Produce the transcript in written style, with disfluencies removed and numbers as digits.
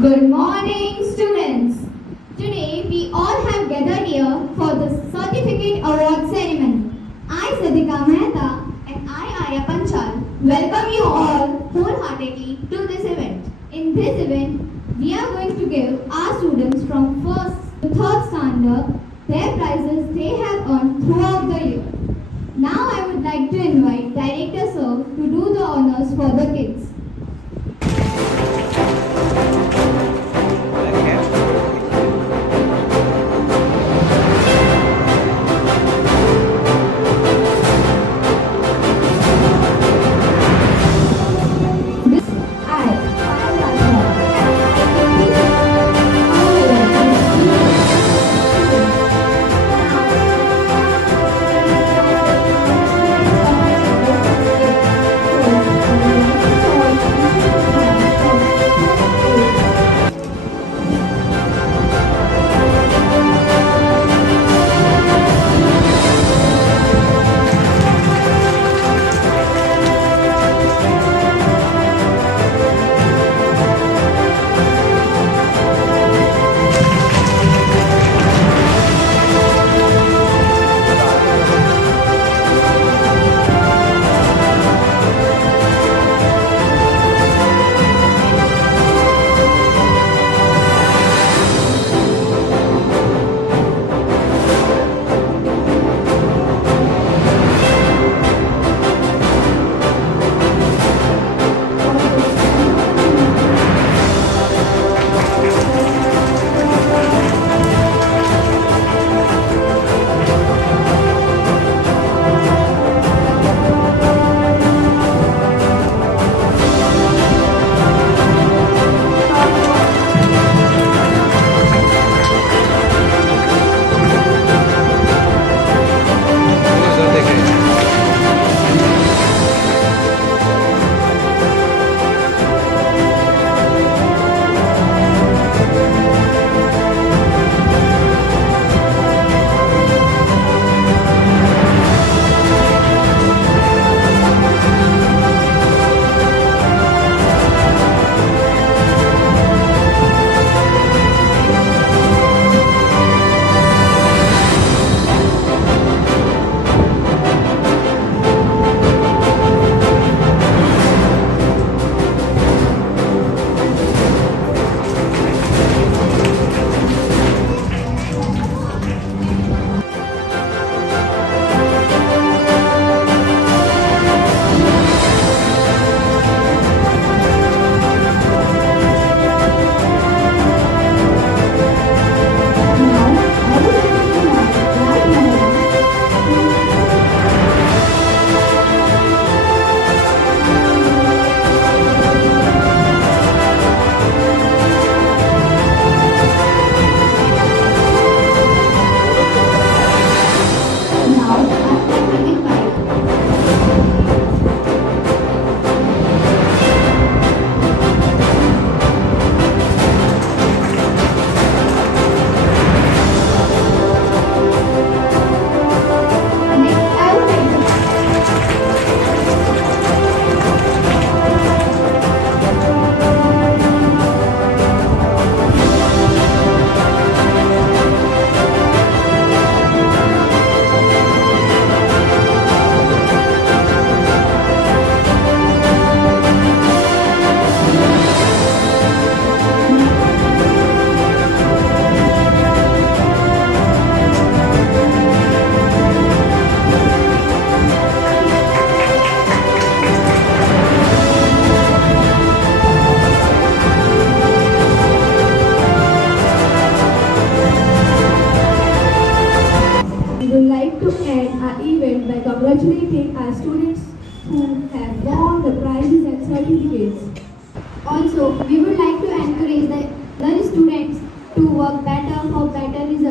Good morning, students. Today we all have gathered here for the certificate award ceremony. I, Sadhika Mehta, and I, Arya Panchal, welcome you all wholeheartedly to this event. In this event, we are going to give our students from 1st to 3rd standard their prizes they have earned throughout the year. Now I would like to invite Director Sir to do the honors for the kids. Congratulating our students who have won the prizes and certificates. Also, we would like to encourage the students to work better for better results.